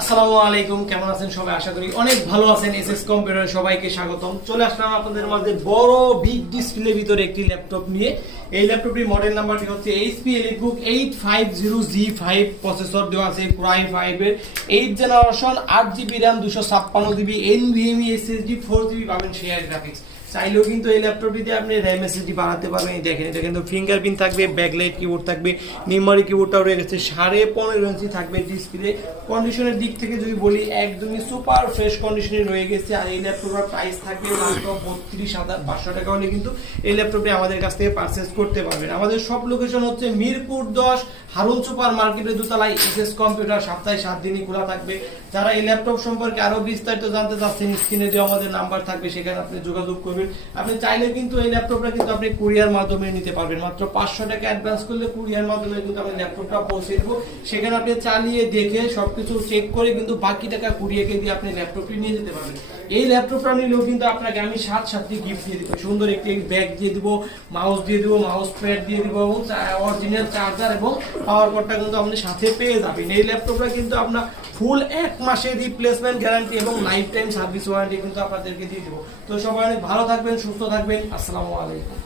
আসসালামু আলাইকুম, কেমন আছেন সবাই? আশা করি অনেক ভালো আছেন। এসএস কম্পিউটারে সবাইকে স্বাগতম। চলে আসলাম আপনাদের মাঝে বড় বিগ ডিসপ্লের ভিতরে একটি ল্যাপটপ নিয়ে। এই ল্যাপটপটির মডেল নাম্বারটি হচ্ছে HP EliteBook 850G5, প্রসেসর দেওয়া আছে Core i5 এর 8 generation, 8GB RAM, 256GB NVMe SSD, 4GB পাবেন শেয়ার গ্রাফিক্স। চাইলেও কিন্তু এই ল্যাপটপটি দিয়ে আপনি RAM SSD বাড়াতে পারবেন। দেখেন, এটা কিন্তু ফিঙ্গারপ্রিন্ট থাকবে, ব্যাকলাইট কিবোর্ড থাকবে, মেমোরি কিবোর্ডটাও রয়েছে, 15.5 ইঞ্চি থাকবে ডিসপ্লে। কন্ডিশনের দিক থেকে যদি বলি, একদমই সুপার ফ্রেশ কন্ডিশনে রয়ে গেছে। আর এই ল্যাপটপের প্রাইস থাকবে মাত্র 32,500 টাকা হলে কিন্তু এই ল্যাপটপটি আমাদের কাছ থেকে পারচেস করতে পারবেন। আমাদের সব লোকেশন হচ্ছে মিরপুর 10 হারুন সুপার মার্কেটের দোতলায়। এসএস কম্পিউটার সপ্তাহে 7 দিনই খোলা থাকবে। যারা এই ল্যাপটপ সম্পর্কে আরো বিস্তারিত জানতে চাচ্ছেন, স্ক্রিনে যে আমাদের নাম্বার থাকবে সেখানে আপনি যোগাযোগ করবেন। আপনি চাইলে কিন্তু এই ল্যাপটপটা কিন্তু আপনি কুরিয়ার মাধ্যমে নিতে পারবেন। মাত্র 500 টাকা অ্যাডভান্স করলে কুরিয়ার মাধ্যমে কিন্তু আমি ল্যাপটপটা পৌঁছে দেবো। সেখানে আপনি চালিয়ে দেখে সবকিছু চেক করে কিন্তু বাকি টাকা কুরিয়ারকে দিয়ে আপনি ল্যাপটপটি নিয়ে যেতে পারবেন। এই ল্যাপটপটা নিলেও কিন্তু আপনাকে আমি সাথে গিফট দিয়ে দিব। সুন্দর একটি ব্যাগ দিয়ে দিব, মাউস দিয়ে দিব, মাউস প্যাড দিয়ে দিব এবং অরিজিনাল চার্জার এবং পাওয়ার কর্ডটা কিন্তু আপনি সাথে পেয়ে যাবেন। এই ল্যাপটপটা কিন্তু আপনার ফুল 1 মাসের রিপ্লেসমেন্ট গ্যারান্টি এবং লাইফ টাইম সার্ভিস ওয়ারেন্টি কিন্তু আপনাদেরকে দিয়ে দেবো। তো সবাই অনেক ভালো থাকবেন, সুস্থ থাকবেন। আসসালামু আলাইকুম।